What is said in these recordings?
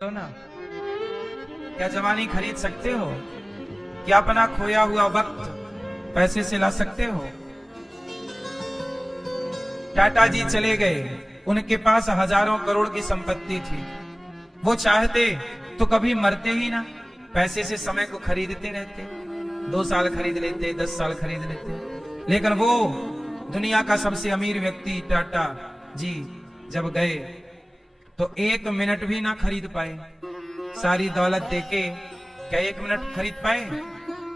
हो ना। क्या जवानी खरीद सकते हो? क्या अपना खोया हुआ वक्त पैसे से ला सकते हो? टाटा जी चले गए, उनके पास हजारों करोड़ की संपत्ति थी। वो चाहते तो कभी मरते ही ना, पैसे से समय को खरीदते रहते। 2 साल खरीद लेते, 10 साल खरीद लेते। लेकिन वो दुनिया का सबसे अमीर व्यक्ति टाटा जी जब गए तो 1 मिनट भी ना खरीद पाए। सारी दौलत देके क्या 1 मिनट खरीद पाए?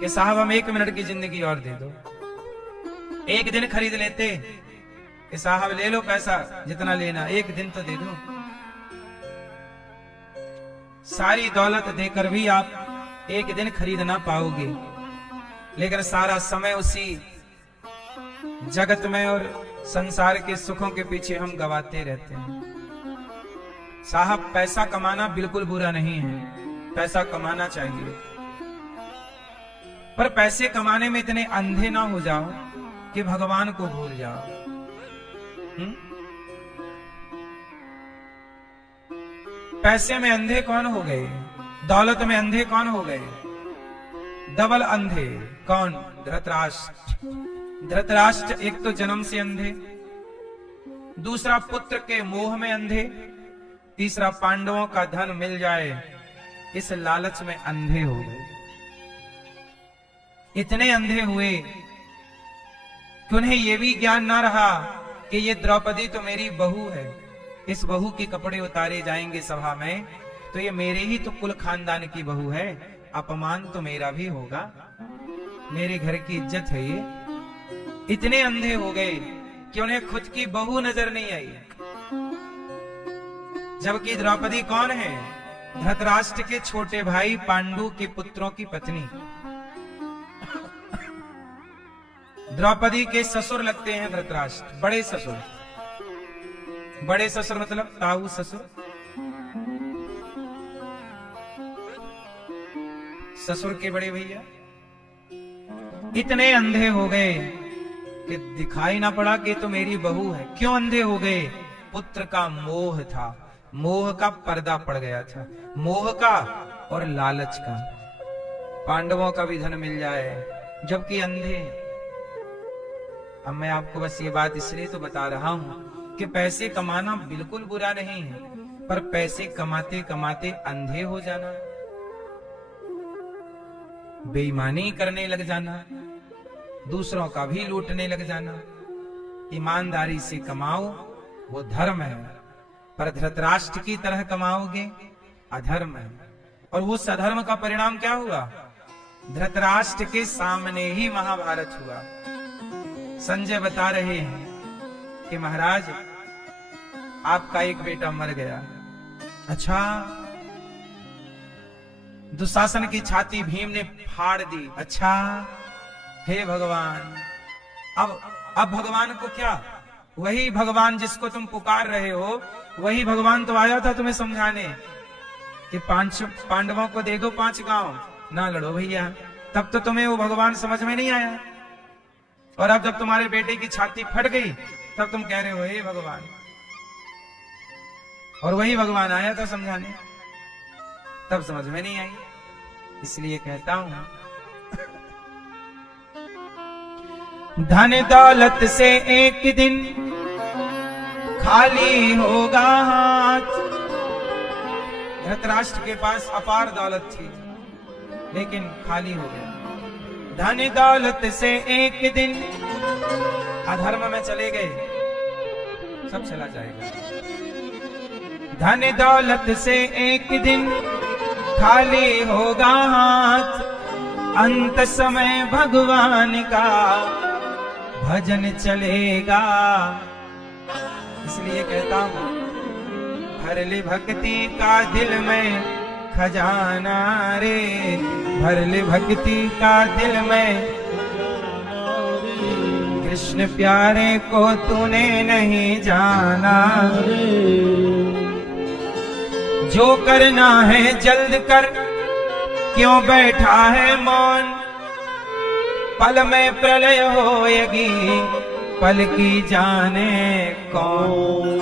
कि साहब हम 1 मिनट की जिंदगी और दे दो। 1 दिन खरीद लेते कि साहब ले लो पैसा जितना लेना, 1 दिन तो दे दो। सारी दौलत देकर भी आप 1 दिन खरीद ना पाओगे। लेकिन सारा समय उसी जगत में और संसार के सुखों के पीछे हम गवाते रहते हैं। साहब पैसा कमाना बिल्कुल बुरा नहीं है, पैसा कमाना चाहिए, पर पैसे कमाने में इतने अंधे ना हो जाओ कि भगवान को भूल जाओ। पैसे में अंधे कौन हो गए? दौलत में अंधे कौन हो गए? डबल अंधे। कौन? धृतराष्ट्र। धृतराष्ट्र एक तो जन्म से अंधे, दूसरा पुत्र के मोह में अंधे, तीसरा पांडवों का धन मिल जाए इस लालच में अंधे हो गए। इतने अंधे हुए कि उन्हें यह भी ज्ञान ना रहा कि ये द्रौपदी तो मेरी बहू है, इस बहू के कपड़े उतारे जाएंगे सभा में तो ये मेरे ही तो कुल खानदान की बहू है, अपमान तो मेरा भी होगा, मेरे घर की इज्जत है ये। इतने अंधे हो गए कि उन्हें खुद की बहू नजर नहीं आई। जबकि द्रौपदी कौन है? धृतराष्ट्र के छोटे भाई पांडु के पुत्रों की पत्नी। द्रौपदी के ससुर लगते हैं धृतराष्ट्र, बड़े ससुर। बड़े ससुर मतलब ताऊ ससुर। ससुर के बड़े भैया। इतने अंधे हो गए कि दिखाई ना पड़ा कि तो मेरी बहू है। क्यों अंधे हो गए? पुत्र का मोह था, मोह का पर्दा पड़ गया था, मोह का और लालच का। पांडवों का भी धन मिल जाए, जबकि अंधे। अब मैं आपको बस ये बात इसलिए तो बता रहा हूं कि पैसे कमाना बिल्कुल बुरा नहीं है, पर पैसे कमाते कमाते अंधे हो जाना, बेईमानी करने लग जाना, दूसरों का भी लूटने लग जाना। ईमानदारी से कमाओ वो धर्म है, पर धृतराष्ट्र की तरह कमाओगे अधर्म है। और वो सधर्म का परिणाम क्या हुआ? धृतराष्ट्र के सामने ही महाभारत हुआ। संजय बता रहे हैं कि महाराज आपका एक बेटा मर गया। अच्छा। दुशासन की छाती भीम ने फाड़ दी। अच्छा। हे भगवान, अब भगवान को क्या? वही भगवान जिसको तुम पुकार रहे हो, वही भगवान तो आया था तुम्हें समझाने कि पांडवों को दे दो 5 गांव, ना लड़ो भैया। तब तो तुम्हें वो भगवान समझ में नहीं आया, और अब जब तुम्हारे बेटे की छाती फट गई तब तुम कह रहे हो हे भगवान। और वही भगवान आया था समझाने, तब समझ में नहीं आई। इसलिए कहता हूं धन दौलत से एक दिन खाली होगा हाथ। धृतराष्ट्र के पास अपार दौलत थी, लेकिन खाली हो गया। धन दौलत से एक दिन अधर्म में चले गए, सब चला जाएगा। धन दौलत से एक दिन खाली होगा हाथ, अंत समय भगवान का भजन चलेगा। इसलिए कहता हूं भर ले भक्ति का दिल में खजाना रे, भर ले भक्ति का दिल में। कृष्ण प्यारे को तूने नहीं जाना रे, जो करना है जल्द कर, क्यों बैठा है मौन। पल में प्रलय होएगी, पल की जाने कौन।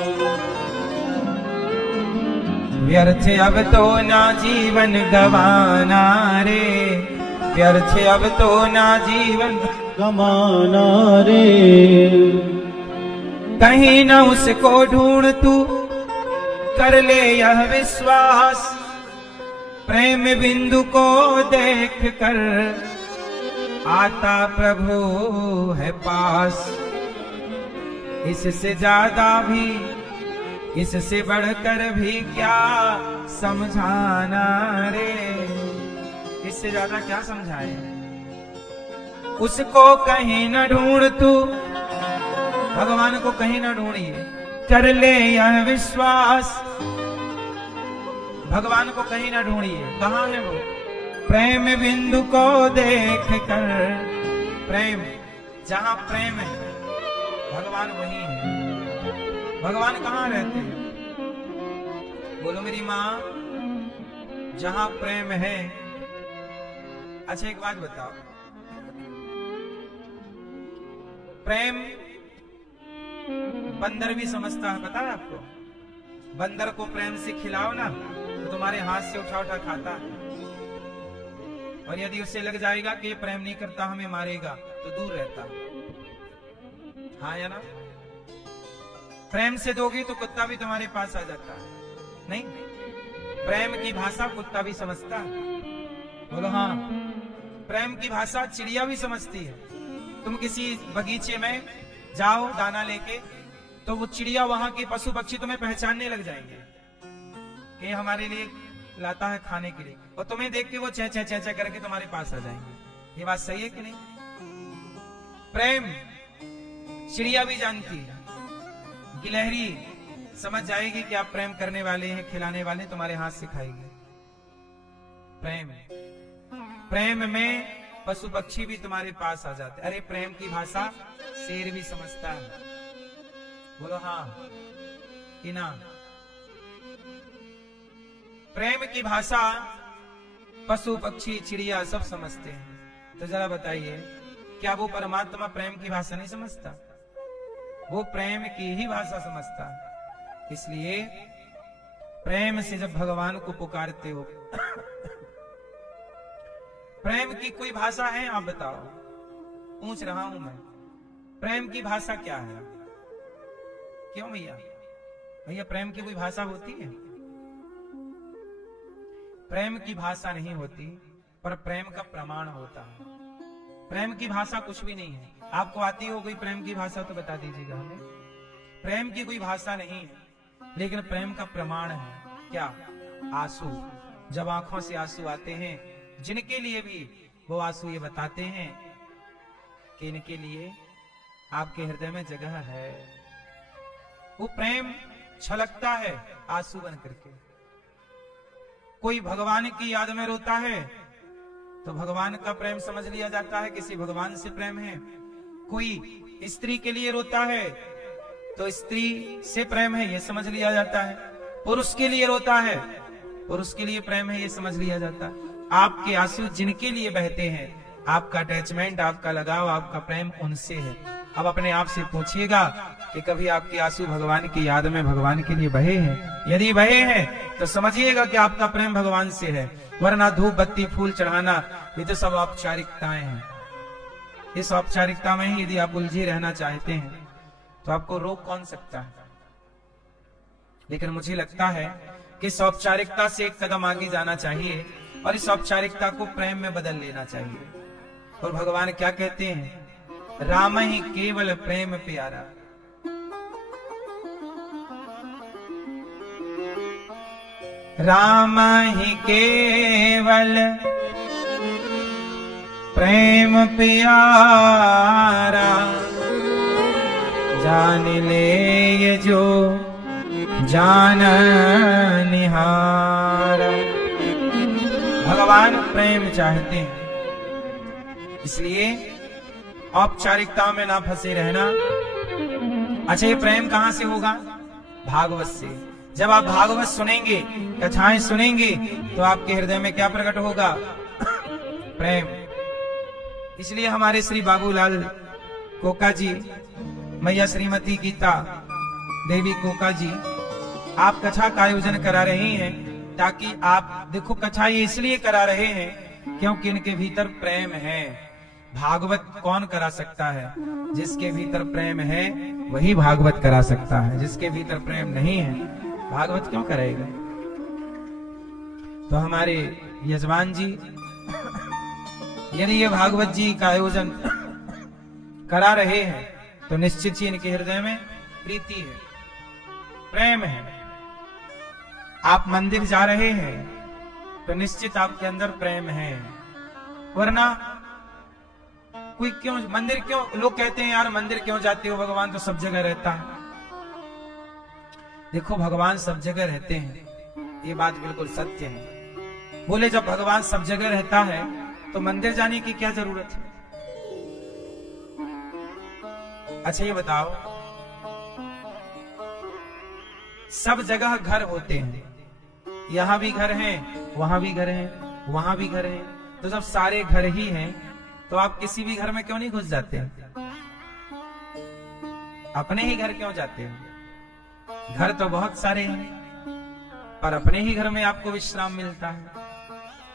व्यर्थ अब तो ना जीवन गवाना रे, व्यर्थ अब तो ना जीवन गवाना रे। कहीं न उसको ढूंढ तू कर ले यह विश्वास, प्रेम बिंदु को देख कर आता प्रभु है पास। इससे ज्यादा भी, इससे बढ़कर भी क्या समझाना रे, इससे ज्यादा क्या समझाए। उसको कहीं न ढूंढ तू, भगवान को कहीं न ढूंढिए, कर ले यह विश्वास। भगवान को कहीं न ढूंढिए, कहाँ है वो? प्रेम बिंदु को देख कर। प्रेम, जहां प्रेम है भगवान वही है। भगवान कहाँ रहते हैं? बोलो मेरी माँ, जहां प्रेम है। अच्छा एक बात बताओ, प्रेम बंदर भी समझता है, पता है आपको? बंदर को प्रेम से खिलाओ ना तो तुम्हारे हाथ से उठा उठा खाता है, और यदि उससे लग जाएगा कि ये प्रेम नहीं करता हमें मारेगा तो दूर रहता है। हाँ या ना? प्रेम से दोगे तो कुत्ता भी तुम्हारे पास आ जाता है, नहीं? प्रेम की भाषा कुत्ता भी समझता है। बोलो हाँ। प्रेम की भाषा चिड़िया भी समझती है। तुम किसी बगीचे में जाओ दाना लेके, तो वो चिड़िया, वहां के पशु पक्षी तुम्हें पहचानने लग जाएंगे कि हमारे लिए लाता है खाने के लिए, और तुम्हें देख के वो चै चै चै चै करके तुम्हारे पास आ जाएंगे। ये बात सही है कि नहीं? प्रेम चिड़िया भी जानती है, गिलहरी समझ जाएगी कि आप प्रेम करने वाले हैं, खिलाने वाले, तुम्हारे हाथ से खाएगी। प्रेम, प्रेम में पशु पक्षी भी तुम्हारे पास आ जाते। अरे प्रेम की भाषा शेर भी समझता है। बोलो हाँ कि ना? प्रेम की भाषा पशु पक्षी चिड़िया सब समझते हैं। तो जरा बताइए, क्या वो परमात्मा प्रेम की भाषा नहीं समझता? वो प्रेम की ही भाषा समझता। इसलिए प्रेम से जब भगवान को पुकारते हो, प्रेम की कोई भाषा है? आप बताओ, पूछ रहा हूं मैं, प्रेम की भाषा क्या है? क्यों भैया? भैया प्रेम की कोई भाषा होती है? प्रेम की भाषा नहीं होती, पर प्रेम का प्रमाण होता है। प्रेम की भाषा कुछ भी नहीं है। आपको आती हो कोई प्रेम की भाषा तो बता दीजिएगा हमें। प्रेम की कोई भाषा नहीं है, लेकिन प्रेम का प्रमाण है क्या? आंसू। जब आंखों से आंसू आते हैं, जिनके लिए भी वो आंसू ये बताते हैं कि इनके लिए आपके हृदय में जगह है। वो प्रेम छलकता है आंसू बन करके। कोई भगवान की याद में रोता है तो भगवान का प्रेम समझ लिया जाता है, किसी भगवान से प्रेम है। कोई स्त्री के लिए रोता है तो स्त्री से प्रेम है, ये समझ लिया जाता है। पुरुष के लिए रोता है, पुरुष के लिए प्रेम है, ये समझ लिया जाता है। आपके आंसू जिनके लिए बहते हैं, आपका अटैचमेंट, आपका लगाव, आपका प्रेम उनसे है। अब अपने आप से पूछिएगा कि कभी आपके आंसू भगवान की याद में भगवान के लिए बहे हैं? यदि बहे हैं तो समझिएगा कि आपका प्रेम भगवान से है, वरना धूप बत्ती फूल चढ़ाना ये तो सब औपचारिकताएं हैं। इस औपचारिकता में ही यदि आप उलझे रहना चाहते हैं तो आपको रोक कौन सकता है? लेकिन मुझे लगता है कि इस औपचारिकता से एक कदम आगे जाना चाहिए और इस औपचारिकता को प्रेम में बदल लेना चाहिए। और भगवान क्या कहते हैं? राम ही केवल प्रेम प्यारा। राम ही केवल प्रेम प्यारा, जान ले ये जो जान निहारा। भगवान प्रेम चाहते हैं, इसलिए औपचारिकता में ना फंसे रहना। अच्छा, ये प्रेम कहां से होगा? भागवत से। जब आप भागवत सुनेंगे, कथाएं सुनेंगे, तो आपके हृदय में क्या प्रकट होगा? प्रेम। इसलिए हमारे श्री बाबूलाल कोका जी, मैया श्रीमती गीता देवी कोका जी आप कथा का आयोजन करा रहे हैं ताकि आप देखो, कथा ये इसलिए करा रहे हैं क्योंकि इनके भीतर प्रेम है। भागवत कौन करा सकता है? जिसके भीतर प्रेम है वही भागवत करा सकता है। जिसके भीतर प्रेम नहीं है भागवत क्यों करेगा? तो हमारे यजमान जी यदि ये भागवत जी का आयोजन करा रहे हैं तो निश्चित ही इनके हृदय में प्रीति है, प्रेम है। आप मंदिर जा रहे हैं तो निश्चित आपके अंदर प्रेम है, वरना कोई क्यों मंदिर क्यों? लोग कहते हैं यार मंदिर क्यों जाते हो, भगवान तो सब जगह रहता है। देखो भगवान सब जगह रहते हैं, ये बात बिल्कुल सत्य है। बोले जब भगवान सब जगह रहता है तो मंदिर जाने की क्या जरूरत है? अच्छा ये बताओ, सब जगह घर होते हैं, यहां भी घर हैं, वहां भी घर हैं, वहां भी घर हैं, तो जब सारे घर ही हैं तो आप किसी भी घर में क्यों नहीं घुस जाते हैं? अपने ही घर क्यों जाते हैं? घर तो बहुत सारे हैं पर अपने ही घर में आपको विश्राम मिलता है।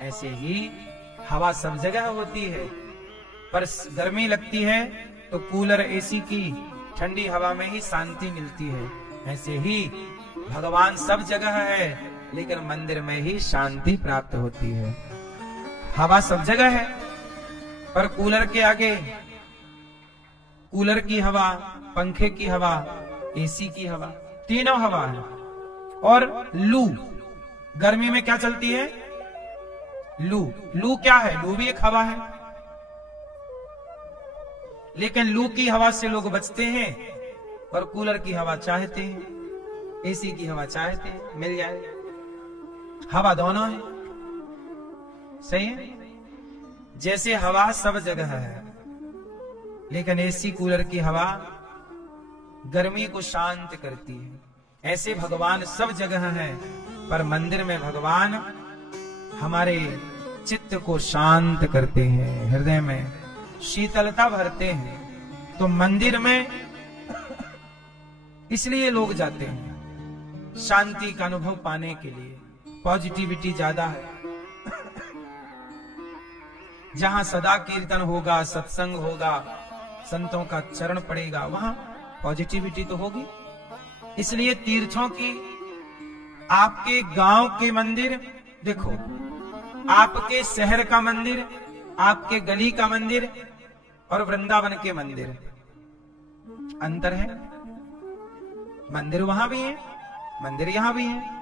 ऐसे ही हवा सब जगह होती है पर गर्मी लगती है तो कूलर एसी की ठंडी हवा में ही शांति मिलती है। ऐसे ही भगवान सब जगह है लेकिन मंदिर में ही शांति प्राप्त होती है। हवा सब जगह है पर कूलर के आगे, कूलर की हवा, पंखे की हवा, एसी की हवा, तीनों हवा है। और लू, गर्मी में क्या चलती है? लू। लू क्या है? लू भी एक हवा है, लेकिन लू की हवा से लोग बचते हैं और कूलर की हवा चाहते हैं, एसी की हवा चाहते हैं, मिल जाए। हवा दोनों है, सही है। जैसे हवा सब जगह है लेकिन एसी कूलर की हवा गर्मी को शांत करती है, ऐसे भगवान सब जगह है पर मंदिर में भगवान हमारे चित्त को शांत करते हैं, हृदय में शीतलता भरते हैं। तो मंदिर में इसलिए लोग जाते हैं शांति का अनुभव पाने के लिए। पॉजिटिविटी ज्यादा है। जहां सदा कीर्तन होगा, सत्संग होगा, संतों का चरण पड़ेगा, वहां पॉजिटिविटी तो होगी। इसलिए तीर्थों की, आपके गांव के मंदिर देखो, आपके शहर का मंदिर, आपके गली का मंदिर और वृंदावन के मंदिर, अंतर है। मंदिर वहां भी है, मंदिर यहां भी है।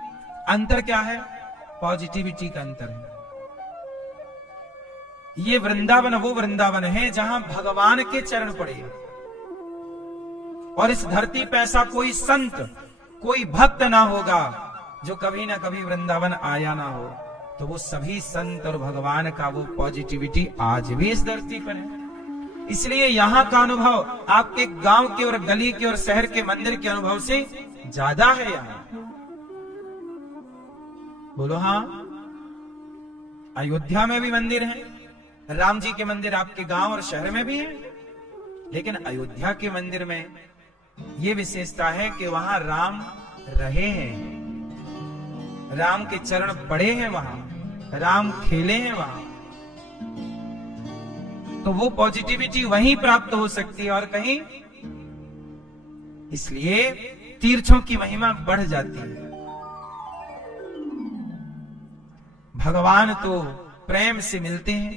अंतर क्या है? पॉजिटिविटी का अंतर है। ये वृंदावन वो वृंदावन है जहां भगवान के चरण पड़े, और इस धरती पे ऐसा कोई संत, कोई भक्त ना होगा जो कभी ना कभी वृंदावन आया ना हो। तो वो सभी संत और भगवान का वो पॉजिटिविटी आज भी इस धरती पर है। इसलिए यहां का अनुभव आपके गांव के और गली के और शहर के मंदिर के अनुभव से ज्यादा है। यहां बोलो हाँ। अयोध्या में भी मंदिर है, राम जी के मंदिर आपके गांव और शहर में भी है, लेकिन अयोध्या के मंदिर में ये विशेषता है कि वहां राम रहे हैं, राम के चरण पड़े हैं, वहां राम खेले हैं वहां। तो वो पॉजिटिविटी वहीं प्राप्त हो सकती है और कहीं। इसलिए तीर्थों की महिमा बढ़ जाती है। भगवान तो प्रेम से मिलते हैं,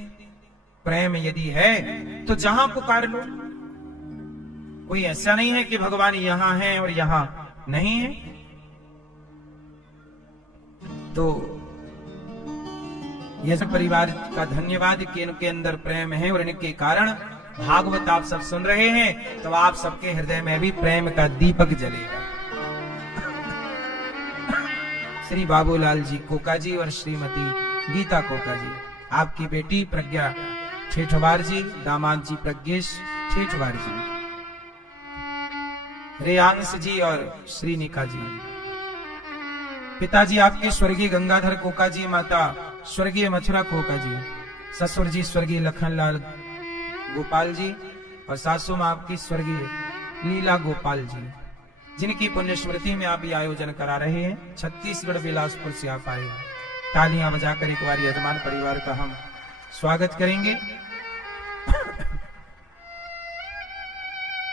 प्रेम यदि है तो जहां पुकार लो। कोई ऐसा नहीं है कि भगवान यहां है और यहां नहीं है। तो यह सब परिवार का धन्यवाद कि इनके अंदर प्रेम है और इनके कारण भागवत आप सब सुन रहे हैं, तो आप सबके हृदय में भी प्रेम का दीपक जलेगा। श्री बाबूलाल जी कोका जी और श्रीमती गीता कोका जी, आपकी बेटी प्रज्ञा ठेठवार जी, दामाद जी प्रज्ञेश ठेठवार जी, रेयांश जी और श्रीनिका जी, पिताजी आपके स्वर्गीय गंगाधर कोका जी, माता स्वर्गीय मथुरा कोका जी, ससुर जी स्वर्गीय लखनलाल गोपाल जी और सासू मां आपकी स्वर्गीय लीला गोपाल जी, जिनकी पुण्य स्मृति में आप ये आयोजन करा रहे हैं। छत्तीसगढ़ बिलासपुर से आप आए हैं। तालियां बजाकर एक बार यजमान परिवार का हम स्वागत करेंगे।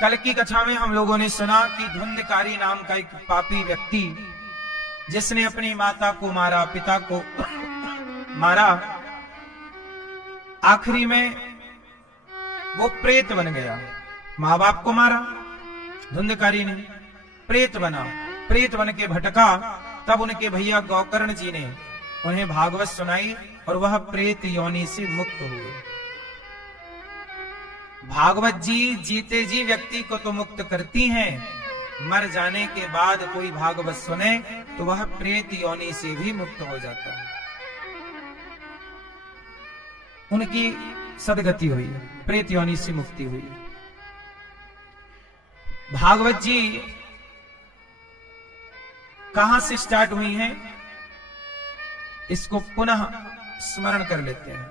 कल की कथा में हम लोगों ने सुना कि धुंधकारी नाम का एक पापी व्यक्ति, जिसने अपनी माता को मारा, पिता को मारा, आखिरी में वो प्रेत बन गया। माँ बाप को मारा धुंधकारी ने, प्रेत बना, प्रेत बन के भटका। तब उनके भैया गौकर्ण जी ने उन्हें भागवत सुनाई और वह प्रेत योनि से मुक्त हुए। भागवत जी जीते जी व्यक्ति को तो मुक्त करती हैं, मर जाने के बाद कोई भागवत सुने तो वह प्रेत योनि से भी मुक्त हो जाता है। उनकी सदगति हुई, प्रेत योनि से मुक्ति हुई। भागवत जी कहां से स्टार्ट हुई हैं, इसको पुनः स्मरण कर लेते हैं।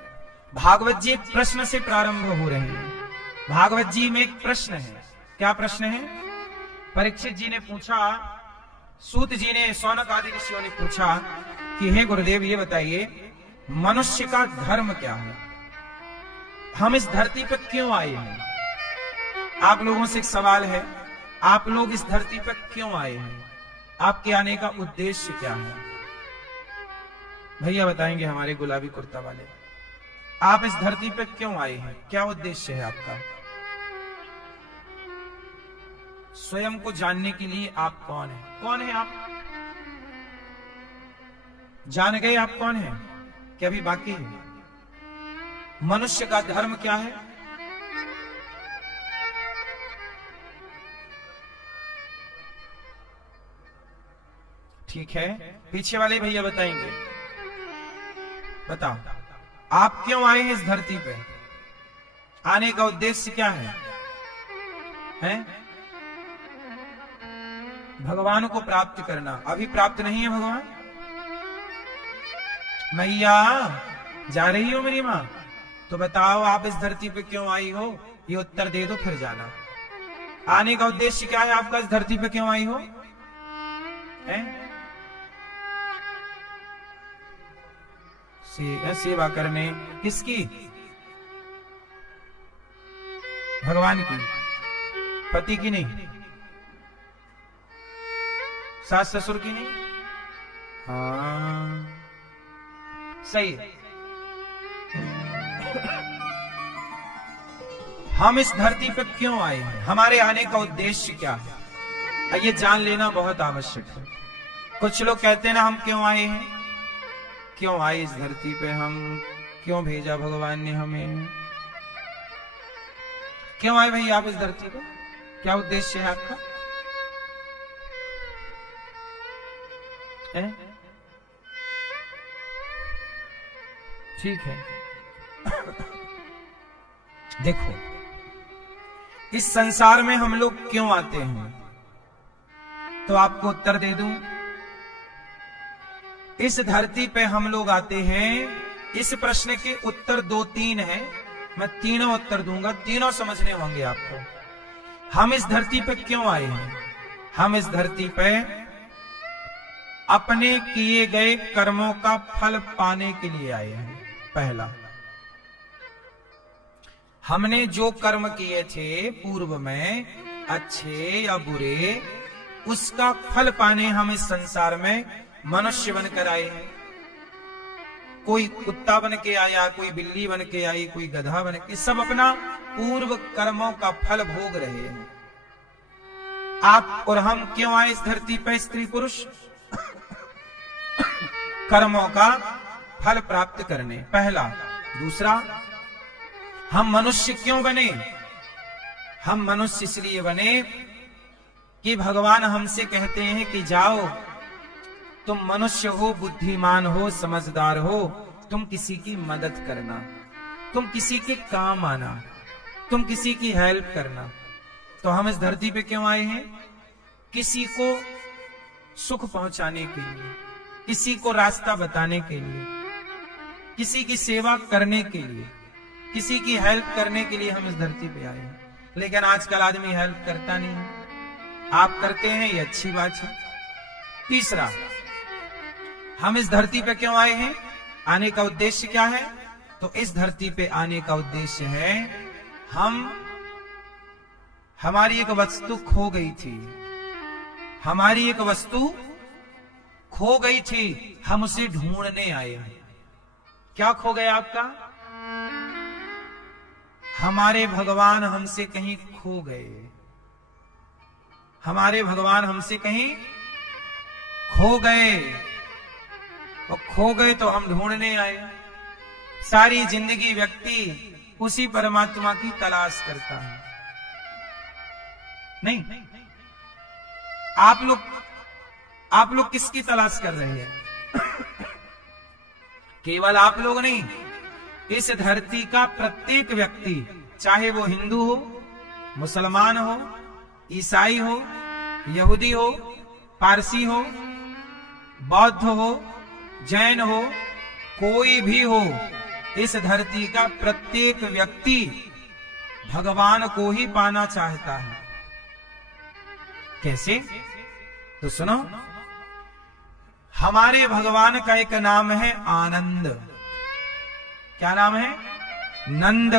भागवत जी एक प्रश्न से प्रारंभ हो रहे हैं। भागवत जी में एक प्रश्न है। क्या प्रश्न है? परीक्षित जी ने पूछा, सूत जी ने, शौनक आदि ऋषियों ने पूछा कि हे गुरुदेव ये बताइए, मनुष्य का धर्म क्या है? हम इस धरती पर क्यों आए हैं? आप लोगों से एक सवाल है, आप लोग इस धरती पर क्यों आए हैं? आपके आने का उद्देश्य क्या है? भैया बताएंगे हमारे गुलाबी कुर्ता वाले, आप इस धरती पर क्यों आए हैं? क्या उद्देश्य है आपका? स्वयं को जानने के लिए आप कौन हैं? कौन है आप? जान गए आप कौन हैं? क्या अभी बाकी है? मनुष्य का धर्म क्या है? ठीक है, पीछे वाले भैया बताएंगे। बताओ, आप क्यों आए हैं इस धरती पे? आने का उद्देश्य क्या है? हैं? भगवान को प्राप्त करना। अभी प्राप्त नहीं है भगवान? मैया जा रही हो मेरी मां? तो बताओ आप इस धरती पे क्यों आई हो? ये उत्तर दे दो फिर जाना। आने का उद्देश्य क्या है आपका? इस धरती पे क्यों आई हो? हैं? सेवा करने। किसकी? भगवान की। पति की नहीं, सास ससुर की नहीं। हाँ सही। हम इस धरती पर क्यों आए हैं? हमारे आने का उद्देश्य क्या है? ये जान लेना बहुत आवश्यक है। कुछ लोग कहते हैं ना, हम क्यों आए हैं? क्यों आए इस धरती पे? हम क्यों भेजा भगवान ने हमें? क्यों आए भाई आप इस धरती पे? क्या उद्देश्य है आपका? है? ठीक है। देखो, इस संसार में हम लोग क्यों आते हैं, तो आपको उत्तर दे दूं। इस धरती पे हम लोग आते हैं, इस प्रश्न के उत्तर 2-3 हैं। मैं तीनों उत्तर दूंगा, तीनों समझने होंगे आपको। हम इस धरती पे क्यों आए हैं? हम इस धरती पे अपने किए गए कर्मों का फल पाने के लिए आए हैं। पहला, हमने जो कर्म किए थे पूर्व में, अच्छे या बुरे, उसका फल पाने हम इस संसार में मनुष्य बनकर आए हैं। कोई कुत्ता बन के आया, कोई बिल्ली बन के आई, कोई गधा बन के, सब अपना पूर्व कर्मों का फल भोग रहे हैं। आप और हम क्यों आए इस धरती पर? स्त्री पुरुष कर्मों का फल प्राप्त करने, पहला। दूसरा, हम मनुष्य क्यों बने? हम मनुष्य इसलिए बने कि भगवान हमसे कहते हैं कि जाओ, तुम मनुष्य हो, बुद्धिमान हो, समझदार हो, तुम किसी की मदद करना, तुम किसी के काम आना, तुम किसी की हेल्प करना। तो हम इस धरती पे क्यों आए हैं? किसी को सुख पहुंचाने के लिए, किसी को रास्ता बताने के लिए, किसी की सेवा करने के लिए, किसी की हेल्प करने के लिए हम इस धरती पे आए हैं। लेकिन आजकल आदमी हेल्प करता नहीं है। आप करते हैं, ये अच्छी बात है। तीसरा, हम इस धरती पे क्यों आए हैं, आने का उद्देश्य क्या है? तो इस धरती पे आने का उद्देश्य है, हमारी एक वस्तु खो गई थी, हमारी एक वस्तु खो गई थी, हम उसे ढूंढने आए हैं। क्या खो गया आपका? हमारे भगवान हमसे कहीं खो गए, हमारे भगवान हमसे कहीं खो गए, और खो गए तो हम ढूंढने आए। सारी जिंदगी व्यक्ति उसी परमात्मा की तलाश करता है। नहीं, आप लोग किसकी तलाश कर रहे हैं? केवल आप लोग नहीं, इस धरती का प्रत्येक व्यक्ति, चाहे वो हिंदू हो, मुसलमान हो, ईसाई हो, यहूदी हो, पारसी हो, बौद्ध हो, जैन हो, कोई भी हो, इस धरती का प्रत्येक व्यक्ति भगवान को ही पाना चाहता है। कैसे? तो सुनो, हमारे भगवान का एक नाम है आनंद। क्या नाम है? नंद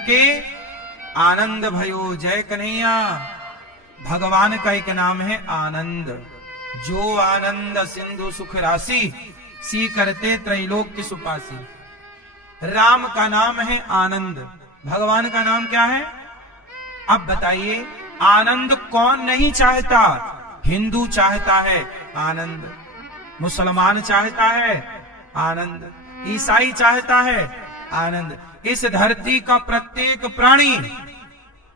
के आनंद भयो जय कन्हैया। भगवान का एक नाम है आनंद। जो आनंद सिंधु सुख राशि, सी करते त्रैलोक्य सुपासी। राम का नाम है आनंद, भगवान का नाम क्या है? अब बताइए, आनंद कौन नहीं चाहता? हिंदू चाहता है आनंद, मुसलमान चाहता है आनंद, ईसाई चाहता है आनंद। इस धरती का प्रत्येक प्राणी,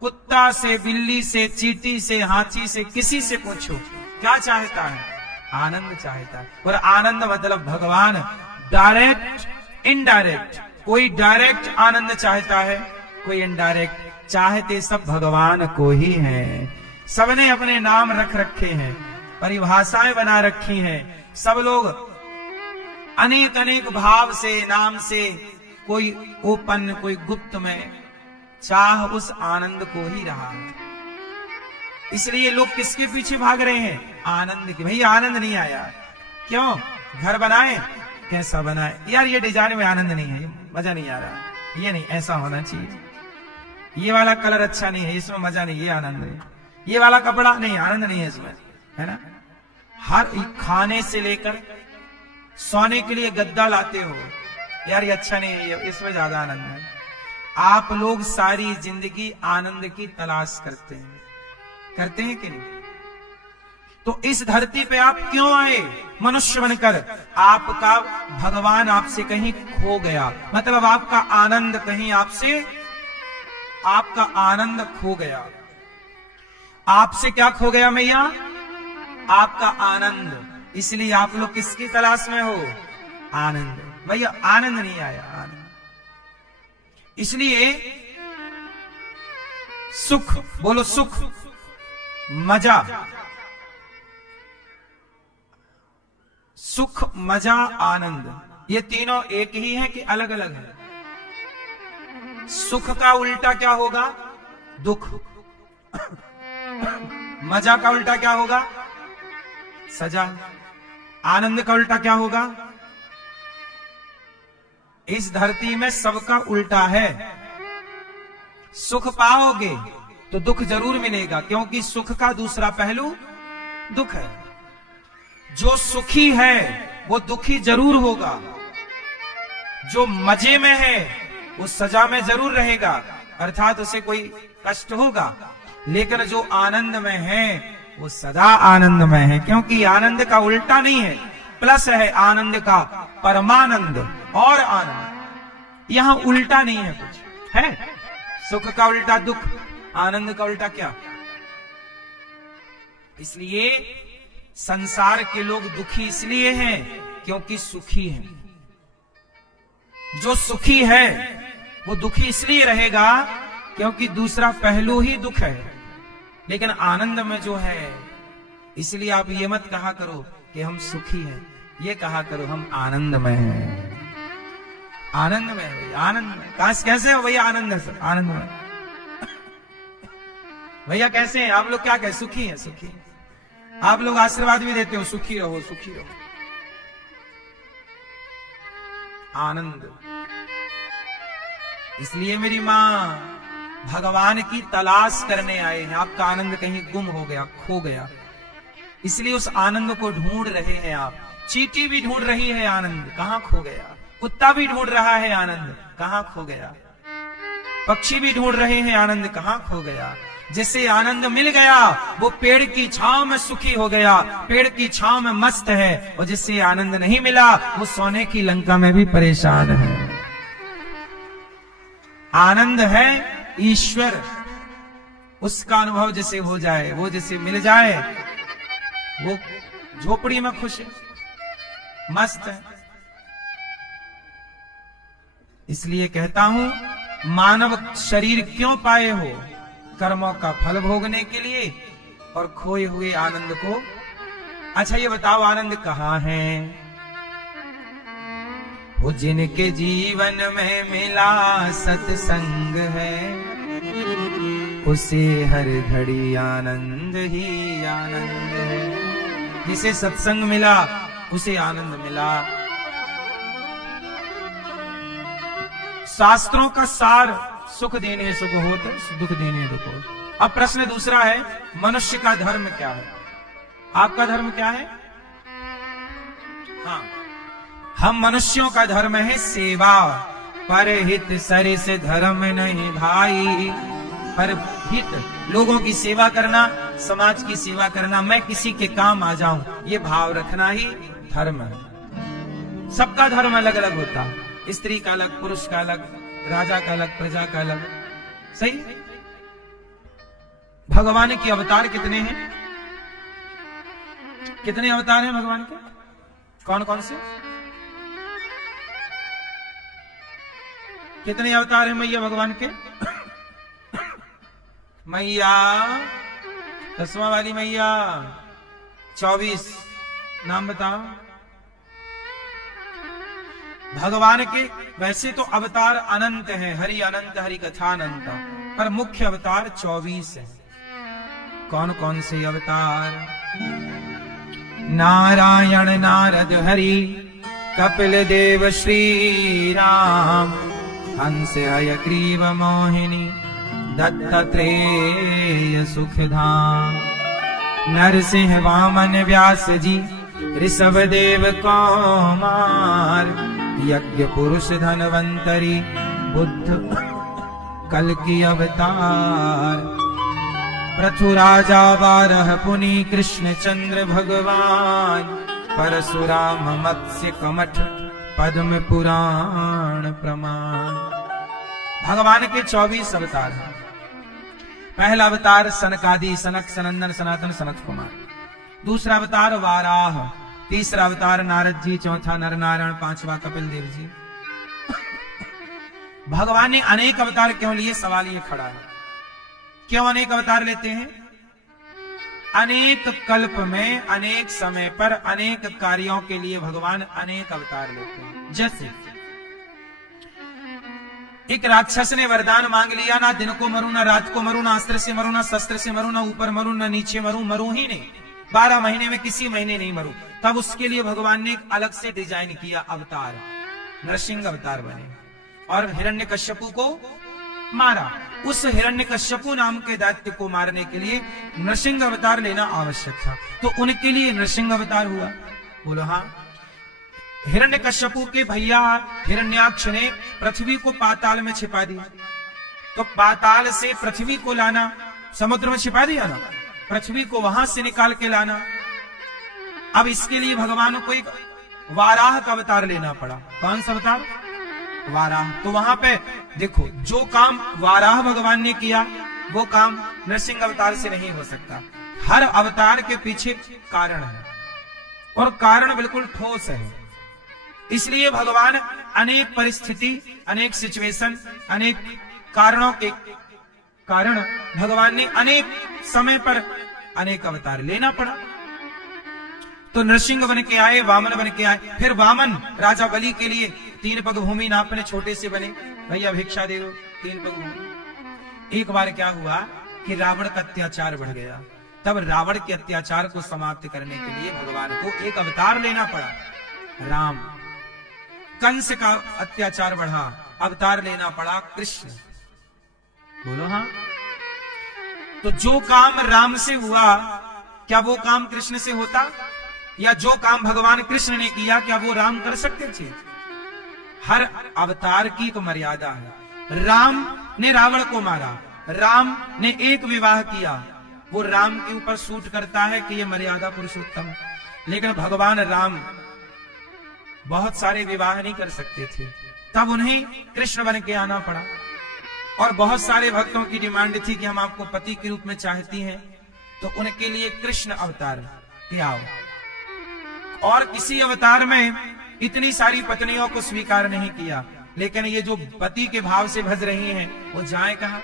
कुत्ता से, बिल्ली से, चींटी से, हाथी से, किसी से पूछो, क्या चाहता है? आनंद चाहता है। और आनंद मतलब भगवान। डायरेक्ट, इनडायरेक्ट, कोई डायरेक्ट आनंद चाहता है, कोई इनडायरेक्ट। चाहते सब भगवान को ही हैं। सबने अपने नाम रख रखे हैं, परिभाषाएं बना रखी हैं। सब लोग अनेक अनेक भाव से, नाम से, कोई ओपन, कोई गुप्त में चाह उस आनंद को ही रहा है। इसलिए लोग किसके पीछे भाग रहे हैं? आनंद के। भैया आनंद नहीं आया, क्यों? घर बनाए, कैसा बनाए? यार ये डिजाइन में आनंद नहीं है, मजा नहीं आ रहा, ये नहीं, ऐसा होना चाहिए। ये वाला कलर अच्छा नहीं है, इसमें मजा नहीं, ये आनंद है। ये वाला कपड़ा नहीं, आनंद नहीं है इसमें, है ना? हर खाने से लेकर सोने के लिए गद्दा लाते हो, यार ये अच्छा नहीं है, ये इसमें ज्यादा आनंद है। आप लोग सारी जिंदगी आनंद की तलाश करते हैं, करते हैं कि नहीं? तो इस धरती पे आप क्यों आए मनुष्य बनकर? आपका भगवान आपसे कहीं खो गया, मतलब आपका आनंद कहीं आपसे, आपका आनंद खो गया। आपसे क्या खो गया मैया? आपका आनंद। इसलिए आप लोग किसकी तलाश में हो? आनंद। भैया आनंद नहीं आया, आनंद। इसलिए सुख, बोलो सुख, मजा, सुख, मजा, आनंद, ये तीनों एक ही है कि अलग अलग है? सुख का उल्टा क्या होगा? दुख। मजा का उल्टा क्या होगा? सजा। आनंद का उल्टा क्या होगा? इस धरती में सबका उल्टा है। सुख पाओगे तो दुख जरूर मिलेगा, क्योंकि सुख का दूसरा पहलू दुख है। जो सुखी है वो दुखी जरूर होगा, जो मजे में है वो सजा में जरूर रहेगा, अर्थात उसे कोई कष्ट होगा। लेकिन जो आनंद में है वो सदा आनंद में है, क्योंकि आनंद का उल्टा नहीं है, प्लस है आनंद का परमानंद और आनंद। यहां उल्टा नहीं है, कुछ है। सुख का उल्टा दुख, आनंद का उल्टा क्या? इसलिए संसार के लोग दुखी इसलिए हैं क्योंकि सुखी हैं। जो सुखी है वो दुखी इसलिए रहेगा क्योंकि दूसरा पहलू ही दुख है। लेकिन आनंद में जो है, इसलिए आप ये मत कहा करो कि हम सुखी हैं, ये कहा करो हम आनंद में हैं। आनंद में, आनंद में। कैसे हो भैया? आनंद है सर, आनंद में। भैया कैसे हैं आप लोग? क्या कहें? सुखी हैं? सुखी हैं। आप लोग आशीर्वाद भी देते हो, सुखी रहो, सुखी रहो। आनंद। इसलिए मेरी मां भगवान की तलाश करने आए हैं। आपका आनंद कहीं गुम हो गया, खो गया, इसलिए उस आनंद को ढूंढ रहे हैं आप। चींटी भी ढूंढ रही है आनंद, कहां खो गया। कुत्ता भी ढूंढ रहा है आनंद, कहां खो गया। पक्षी भी ढूंढ रहे हैं आनंद, कहां खो गया। जिसे आनंद मिल गया वो पेड़ की छांव में सुखी हो गया, पेड़ की छांव में मस्त है। और जिसे आनंद नहीं मिला वो सोने की लंका में भी परेशान है। आनंद है ईश्वर, उसका अनुभव जिसे हो जाए, वो जिसे मिल जाए, वो झोपड़ी में खुश है, मस्त है। इसलिए कहता हूं, मानव शरीर क्यों पाए हो? कर्मों का फल भोगने के लिए और खोए हुए आनंद को। अच्छा ये बताओ, आनंद कहां है? वो जिनके जीवन में मिला सत्संग है, उसे हर घड़ी आनंद ही आनंद है। जिसे सत्संग मिला उसे आनंद मिला। शास्त्रों का सार सुख देने सुख होत, दुख देने दुख होत। अब प्रश्न दूसरा है, मनुष्य का धर्म क्या है? आपका धर्म क्या है? हाँ, हम मनुष्यों का धर्म है सेवा। पर हित सरिस धर्म नहीं भाई। पर हित, लोगों की सेवा करना, समाज की सेवा करना, मैं किसी के काम आ जाऊं, ये भाव रखना ही धर्म है। सबका धर्म अलग अलग होता है, स्त्री का अलग, पुरुष का अलग, राजा का अलग, प्रजा का अलग। सही है? भगवान के अवतार कितने हैं? कितने अवतार हैं भगवान के? कौन कौन से? कितने अवतार हैं मैया भगवान के? मैया, 10वां वाली मैया, 24 नाम बताओ भगवान के। वैसे तो अवतार अनंत हैं, हरि अनंत, हरि कथा अनंत, पर मुख्य अवतार 24 है। कौन कौन से अवतार? नारायण, नारद, हरि, कपिल देव, श्री राम, हंस, हयग्रीव, मोहिनी, दत्तात्रेय, सुखधाम, नरसिंह, वामन, व्यास जी, ऋषभ देव, कुमार, यज्ञ पुरुष, धनवंतरी, बुद्ध, कल की अवतार, पृथु राजा, बारह पुनि, कृष्ण चंद्र भगवान, परशुराम, मत्स्य, कमठ, पद्म पुराण प्रमाण। भगवान के 24 अवतार हैं। पहला अवतार सनकादि, सनक, सनंदन, सनातन, सनत कुमार। दूसरा अवतार वाराह, तीसरा अवतार नारद जी, चौथा नर नारायण, पांचवा कपिल देव जी। भगवान ने अनेक अवतार क्यों लिए? सवाल ये खड़ा है, क्यों अनेक अवतार लेते हैं? अनेक कल्प में, अनेक समय पर, अनेक कार्यों के लिए भगवान अनेक अवतार लेते हैं। जैसे एक राक्षस ने वरदान मांग लिया, ना दिन को मरूं, ना रात को मरूं, ना अस्त्र से मरूं, ना शस्त्र से मरूं, ना ऊपर मरूं, ना नीचे मरूं, मरूं ही नहीं, 12 महीने में किसी महीने नहीं मरूं। तब उसके लिए भगवान ने एक अलग से डिजाइन किया अवतार, नरसिंह अवतार बने और हिरण्यकश्यपु को मारा। उस हिरण्यकश्यपु नाम के दैत्य को मारने के लिए नरसिंह अवतार लेना आवश्यक था, तो उनके लिए नरसिंह अवतार हुआ। बोलो हाँ। हिरण्यकश्यपु के भैया हिरण्याक्ष ने पृथ्वी को पाताल में छिपा दिया, तो पाताल से पृथ्वी को लाना, समुद्र में छिपा दिया ना, पृथ्वी को वहां से निकाल के लाना। अब इसके लिए भगवान को एक वाराह का अवतार लेना पड़ा। कौन सा अवतार? वाराह। तो वहां पे देखो, जो काम वाराह भगवान ने किया वो काम नरसिंह अवतार से नहीं हो सकता। हर अवतार के पीछे कारण है और कारण बिल्कुल ठोस है। इसलिए भगवान अनेक परिस्थिति, अनेक सिचुएशन, अनेक कारणों के कारण भगवान ने अनेक समय पर अनेक अवतार लेना पड़ा। तो नरसिंह बन के आए, वामन बन के आए, फिर वामन राजा बलि के लिए 3 पग भूमि नापने छोटे से बने, भैया भिक्षा दे दो, 3 पग भूमि। एक बार क्या हुआ, कि रावण का अत्याचार बढ़ गया। तब रावण के अत्याचार को समाप्त करने के लिए भगवान को एक अवतार लेना पड़ा, राम। कंस का अत्याचार बढ़ा, अवतार लेना पड़ा कृष्ण। बोलो हाँ। तो जो काम राम से हुआ, क्या वो काम कृष्ण से होता? या जो काम भगवान कृष्ण ने किया, क्या वो राम कर सकते थे? हर अवतार की तो मर्यादा है। राम ने रावण को मारा, राम ने एक विवाह किया, वो राम के ऊपर सूट करता है कि ये मर्यादा पुरुषोत्तम। लेकिन भगवान राम बहुत सारे विवाह नहीं कर सकते थे, तब उन्हें कृष्ण बन के आना पड़ा। और बहुत सारे भक्तों की डिमांड थी कि हम आपको पति के रूप में चाहती हैं, तो उनके लिए कृष्ण अवतार के आओ। और किसी अवतार में इतनी सारी पत्नियों को स्वीकार नहीं किया, लेकिन ये जो पति के भाव से भज रही हैं, वो जाए कहां?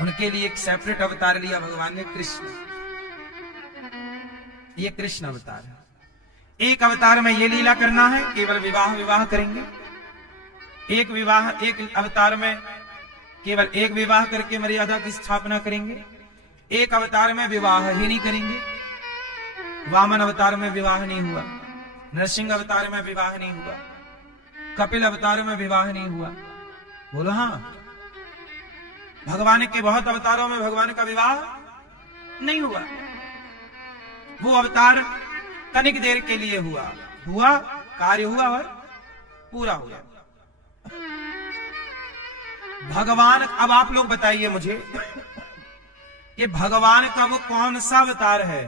उनके लिए एक सेपरेट अवतार लिया भगवान ने, कृष्ण। ये कृष्ण अवतार है। एक अवतार में ये लीला करना है, केवल विवाह करेंगे। एक अवतार में केवल एक विवाह करके मर्यादा की स्थापना करेंगे। एक अवतार में विवाह ही नहीं करेंगे। वामन अवतार में विवाह नहीं हुआ, नरसिंह अवतार में विवाह नहीं हुआ, कपिल अवतार में विवाह नहीं हुआ। बोलो हाँ। भगवान के बहुत अवतारों में भगवान का विवाह नहीं हुआ। वो अवतार तनिक देर के लिए हुआ, कार्य हुआ और पूरा हुआ। भगवान, अब आप लोग बताइए मुझे कि भगवान का वो कौन सा अवतार है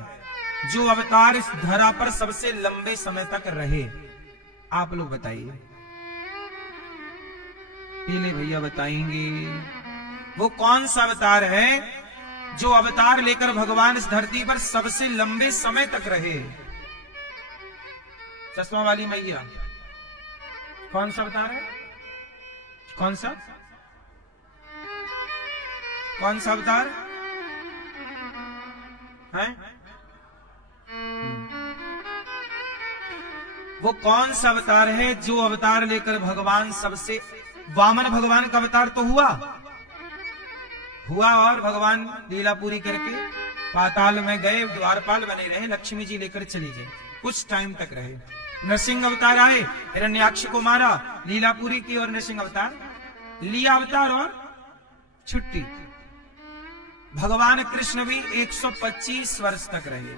जो अवतार इस धरा पर सबसे लंबे समय तक रहे? आप लोग बताइए। पीले भैया बताएंगे वो कौन सा अवतार है जो अवतार लेकर भगवान इस धरती पर सबसे लंबे समय तक रहे? चश्मा वाली मैया, कौन सा अवतार है? कौन सा अवतार है? वो कौन सा अवतार है जो अवतार लेकर भगवान सबसे, वामन भगवान का अवतार तो हुआ और भगवान लीला पूरी करके पाताल में गए, द्वारपाल बने रहे, लक्ष्मी जी लेकर चली गई, कुछ टाइम तक रहे। नरसिंह अवतार आए, हिरण्याक्ष को मारा, लीला पूरी की, और नरसिंह अवतार लिया अवतार और छुट्टी। भगवान कृष्ण भी 125 वर्ष तक रहे।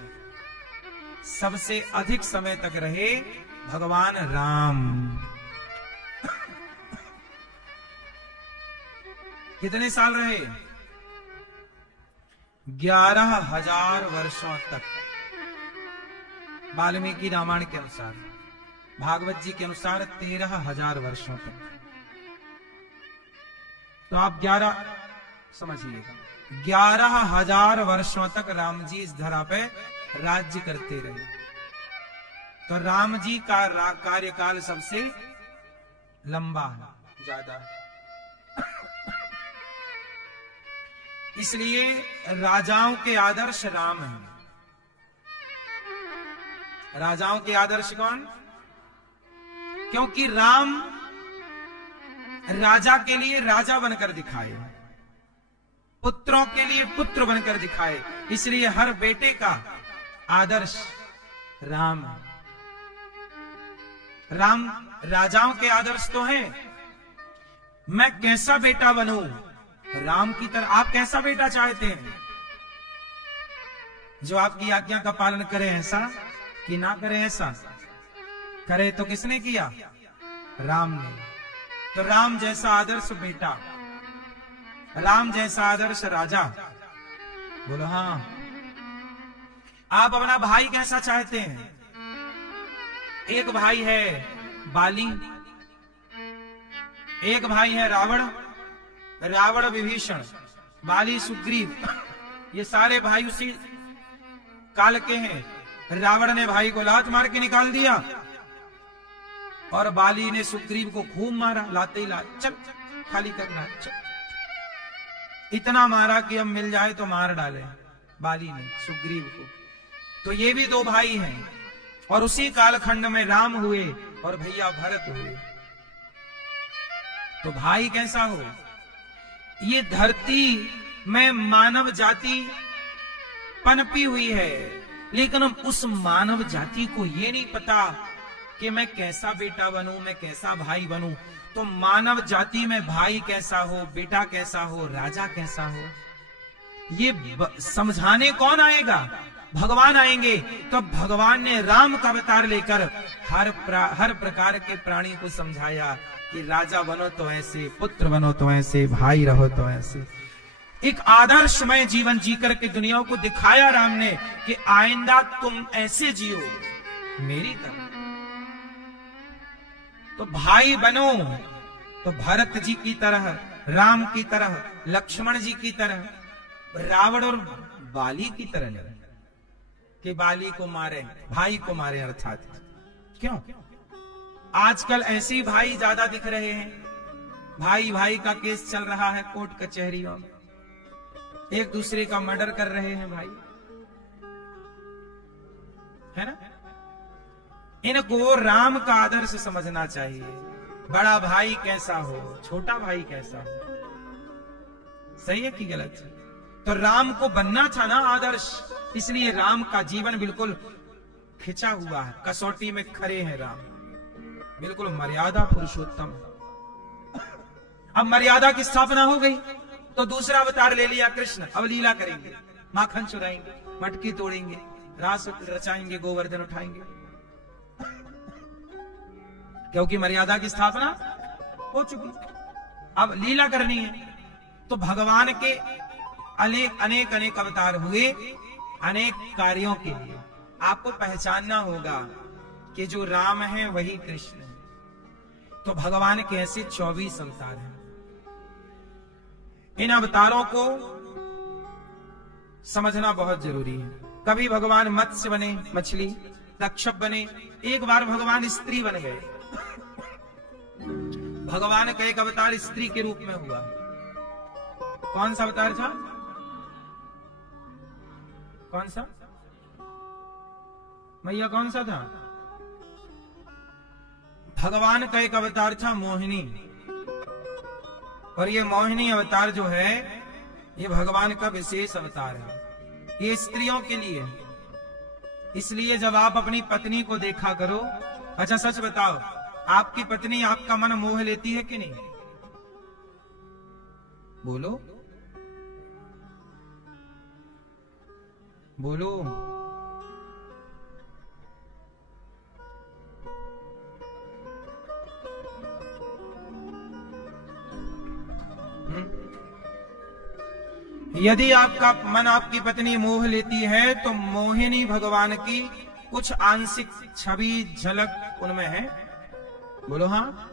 सबसे अधिक समय तक रहे भगवान राम। कितने साल रहे? 11,000 वर्षों तक। वाल्मीकि रामायण के अनुसार, भागवत जी के अनुसार 13,000 वर्षों तक। तो आप 11 समझिएगा, 11,000 वर्षों तक राम जी इस धरा पे राज्य करते रहे। तो राम जी का कार्यकाल सबसे लंबा है, ज्यादा है। इसलिए राजाओं के आदर्श राम हैं। राजाओं के आदर्श कौन? क्योंकि राम राजा के लिए राजा बनकर दिखाए, पुत्रों के लिए पुत्र बनकर दिखाए। इसलिए हर बेटे का आदर्श राम है। राम राजाओं के आदर्श तो हैं। मैं कैसा बेटा बनूं राम की तरह? आप कैसा बेटा चाहते हैं? जो आपकी आज्ञा का पालन करे ऐसा, कि ना करे ऐसा? करे तो किसने किया? राम ने। तो राम जैसा आदर्श बेटा, राम जैसा आदर्श राजा। बोलो हाँ। आप अपना भाई कैसा चाहते हैं? एक भाई है बाली, एक भाई है रावण विभीषण, बाली सुग्रीव, ये सारे भाई उसी काल के हैं। रावण ने भाई को लात मार के निकाल दिया और बाली ने सुग्रीव को खूब मारा, लाते ही लात, चल खाली करना, चल। इतना मारा कि अब मिल जाए तो मार डाले बाली ने सुग्रीव को। तो ये भी दो भाई हैं। और उसी कालखंड में राम हुए और भैया भरत हुए। तो भाई कैसा हो? ये धरती मैं मानव जाति पनपी हुई है, लेकिन उस मानव जाति को ये नहीं पता कि मैं कैसा बेटा बनूं, मैं कैसा भाई बनूं। तो मानव जाति में भाई कैसा हो, बेटा कैसा हो, राजा कैसा हो, ये समझाने कौन आएगा? भगवान आएंगे। तो भगवान ने राम का अवतार लेकर हर प्रकार के प्राणी को समझाया कि राजा बनो तो ऐसे, पुत्र बनो तो ऐसे, भाई रहो तो ऐसे। एक आदर्शमय जीवन जीकर के दुनिया को दिखाया राम ने कि आइंदा तुम ऐसे जियो मेरी तरह। तो भाई बनो तो भरत जी की तरह, राम की तरह, लक्ष्मण जी की तरह, रावण और बाली की तरह नहीं कि बाली को मारे, भाई को मारे अर्थात। क्यों? आजकल ऐसे भाई ज्यादा दिख रहे हैं। भाई भाई का केस चल रहा है कोर्ट कचहरियों में, एक दूसरे का मर्डर कर रहे हैं भाई, है ना? इनको राम का आदर्श समझना चाहिए। बड़ा भाई कैसा हो, छोटा भाई कैसा हो, सही है कि गलत है? तो राम को बनना था ना आदर्श, इसलिए राम का जीवन बिल्कुल खिंचा हुआ है, कसौटी में खड़े हैं राम, बिल्कुल मर्यादा पुरुषोत्तम। अब मर्यादा की स्थापना हो गई तो दूसरा अवतार ले लिया कृष्ण। अब लीला करेंगे, माखन चुराएंगे, मटकी तोड़ेंगे, रास रचाएंगे, गोवर्धन उठाएंगे, क्योंकि मर्यादा की स्थापना हो चुकी। अब लीला करनी है। तो भगवान के अनेक अवतार हुए अनेक कार्यों के लिए। आपको पहचानना होगा कि जो राम है वही कृष्ण है। तो भगवान के ऐसे 24 अवतार हैं। इन अवतारों को समझना बहुत जरूरी है। कभी भगवान मत्स्य बने, मछली, तक्षक बने, एक बार भगवान स्त्री बन गए। भगवान का एक अवतार स्त्री के रूप में हुआ। कौन सा अवतार था? कौन सा भैया, कौन सा था? भगवान का एक अवतार था मोहिनी। और ये मोहिनी अवतार जो है ये भगवान का विशेष अवतार है। ये स्त्रियों के लिए। इसलिए जब आप अपनी पत्नी को देखा करो, अच्छा सच बताओ, आपकी पत्नी आपका मन मोह लेती है कि नहीं? बोलो बोलो। यदि आपका मन आपकी पत्नी मोह लेती है तो मोहिनी भगवान की कुछ आंशिक छवि झलक उनमें है। बोलो हाँ।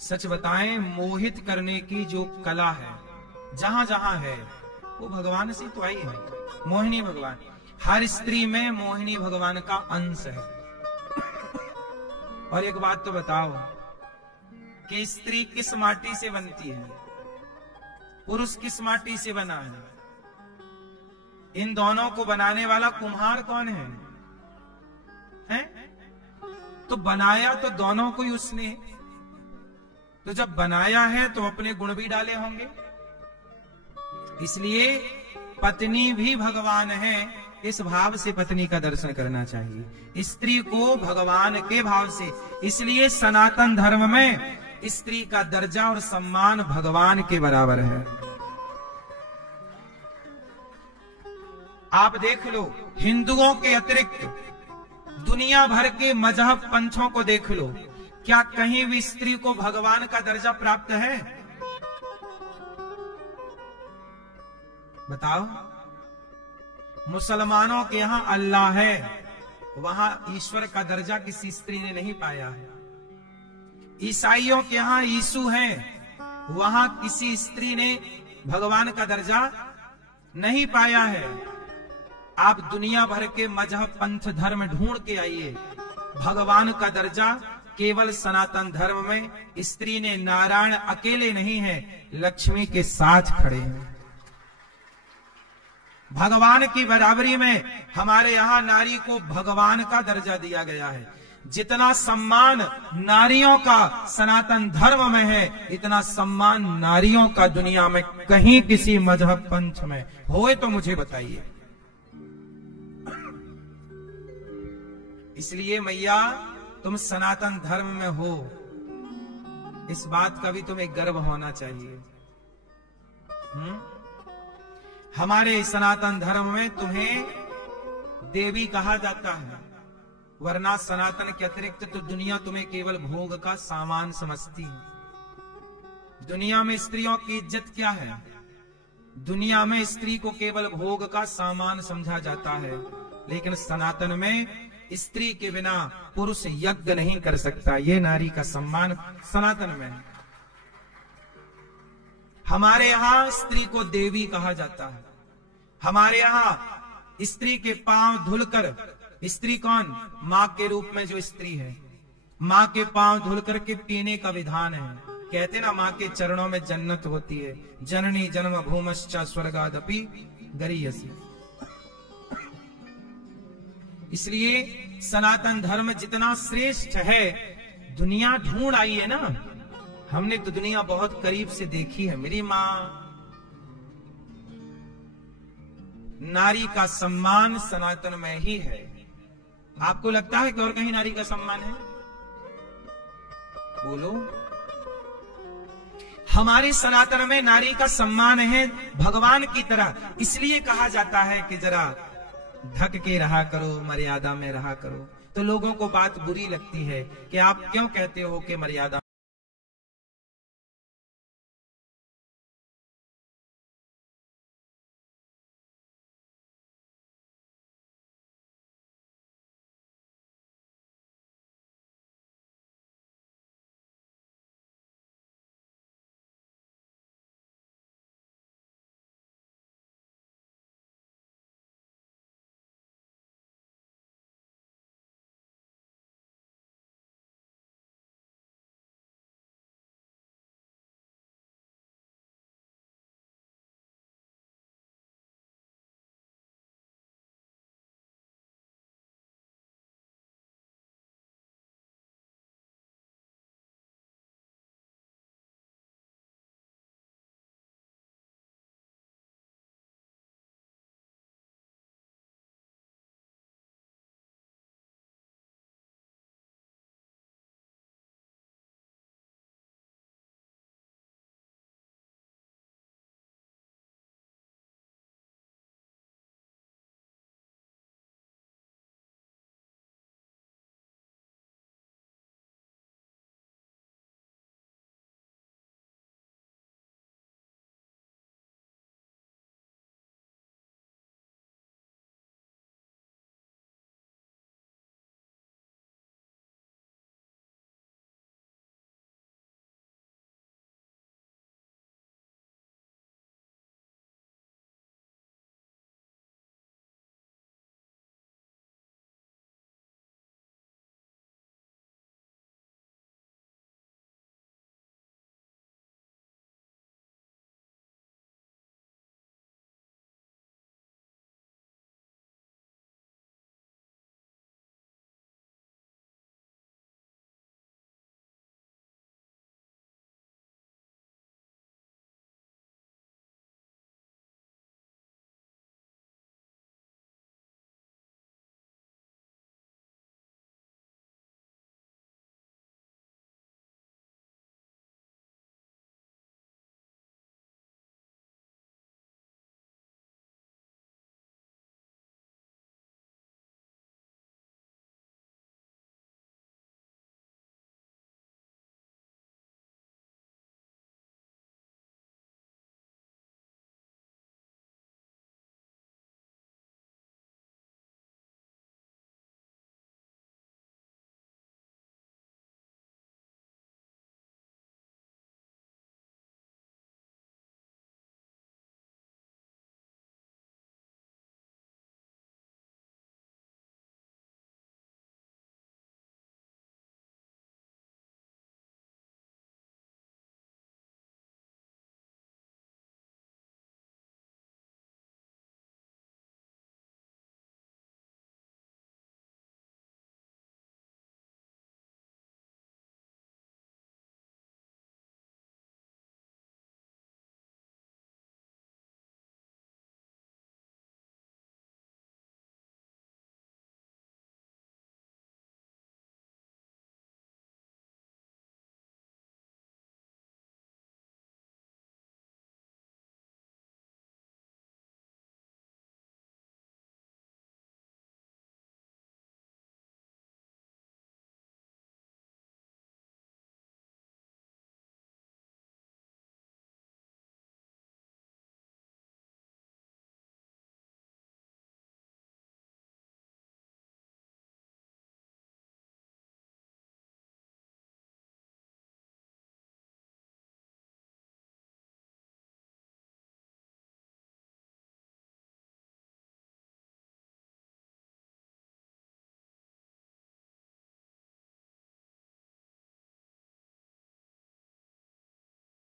सच बताएं, मोहित करने की जो कला है जहां जहां है वो भगवान से तो आई है। मोहिनी भगवान, हर स्त्री में मोहिनी भगवान का अंश है। और एक बात तो बताओ कि स्त्री किस माटी से बनती है, पुरुष किस माटी से बना है? इन दोनों को बनाने वाला कुम्हार कौन है? तो बनाया तो दोनों को ही उसने। तो जब बनाया है तो अपने गुण भी डाले होंगे। इसलिए पत्नी भी भगवान है, इस भाव से पत्नी का दर्शन करना चाहिए, स्त्री को भगवान के भाव से। इसलिए सनातन धर्म में स्त्री का दर्जा और सम्मान भगवान के बराबर है। आप देख लो, हिंदुओं के अतिरिक्त दुनिया भर के मजहब पंथों को देख लो, क्या कहीं भी स्त्री को भगवान का दर्जा प्राप्त है? बताओ। मुसलमानों के यहां अल्लाह है, वहां ईश्वर का दर्जा किसी स्त्री ने नहीं पाया है। ईसाइयों के यहां यीशु है, वहां किसी स्त्री ने भगवान का दर्जा नहीं पाया है। आप दुनिया भर के मजहब पंथ धर्म ढूंढ के आइए, भगवान का दर्जा केवल सनातन धर्म में स्त्री ने, नारायण अकेले नहीं है, लक्ष्मी के साथ खड़े हैं। भगवान की बराबरी में हमारे यहां नारी को भगवान का दर्जा दिया गया है। जितना सम्मान नारियों का सनातन धर्म में है, इतना सम्मान नारियों का दुनिया में कहीं किसी मजहब पंथ में होए तो मुझे बताइए। इसलिए मैया तुम सनातन धर्म में हो, इस बात का भी तुम्हें गर्व होना चाहिए। हमारे सनातन धर्म में तुम्हें देवी कहा जाता है, वरना सनातन के अतिरिक्त तो दुनिया तुम्हें केवल भोग का सामान समझती है। दुनिया में स्त्रियों की इज्जत क्या है? दुनिया में स्त्री को केवल भोग का सामान समझा जाता है, लेकिन सनातन में स्त्री के बिना पुरुष यज्ञ नहीं कर सकता। ये नारी का सम्मान सनातन में है। हमारे यहां स्त्री को देवी कहा जाता है। हमारे यहां स्त्री के पांव धुलकर, स्त्री कौन? मां के रूप में जो स्त्री है, मां के पांव धुलकर के पीने का विधान है। कहते ना मां के चरणों में जन्नत होती है। जननी जन्म भूमश्चा स्वर्गादपि गरीयसी। इसलिए सनातन धर्म जितना श्रेष्ठ है, दुनिया ढूंढ आई है ना। हमने तो दुनिया बहुत करीब से देखी है। मेरी मां, नारी का सम्मान सनातन में ही है। आपको लगता है कि और कहीं नारी का सम्मान है? बोलो। हमारे सनातन में नारी का सम्मान है भगवान की तरह। इसलिए कहा जाता है कि जरा ढक के रहा करो, मर्यादा में रहा करो। तो लोगों को बात बुरी लगती है कि आप क्यों कहते हो कि मर्यादा